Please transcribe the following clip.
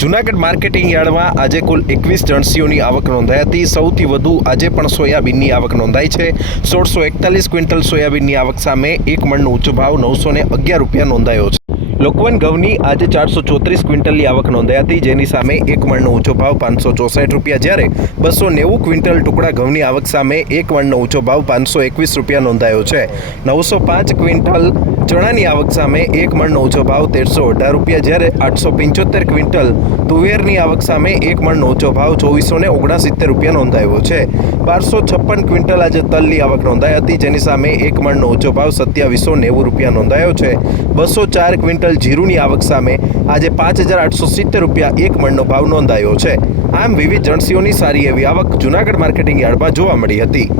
Junagadh marketing યાર્ડમાં આજે કુલ 21 જણસીઓની આવક નોંધાઈ હતી। સૌથી વધુ આજે પણ સોયાબીનની આવક નોંધાઈ છે। 1641 ક્વિન્ટલ સોયાબીનની આવક સામે એક મણનો ઊંચો ભાવ 911 રૂપિયા નોંધાયો છે। લોકવન ઘઉંની આજે 434 ક્વિન્ટલની આવક નોંધાઈ હતી, જેની સામે એક મણનો ઊંચો ભાવ 564 રૂપિયા, જ્યારે 290 ક્વિન્ટલ ટુકડા ઘઉંની આવક સામે એક મણનો ઊંચો ભાવ 521 રૂપિયા નોંધાયો છે। 905 ક્વિન્ટલ ચણાની આવક સામે એક મણનો ઊંચો ભાવ 1318 રૂપિયા, જ્યારે 875 ક્વિન્ટલ તુવેરની આવક સામે એક મણનો ઊંચો ભાવ 2479 રૂપિયા નોંધાયો છે। 1256 ક્વિન્ટલ આજે તલની આવક નોંધાઈ હતી, જેની સામે એક મણનો ઊંચો ભાવ 2790 રૂપિયા નોંધાયો છે। 204 ક્વિન્ટલ જીરુની આવક સામે આજે 5870 રૂપિયા એક મણનો ભાવ નોંધાયો છે। આમ વિવિધ જણસીઓની સારી એવી આવક જૂનાગઢ માર્કેટિંગ યાર્ડમાં જોવા મળી હતી।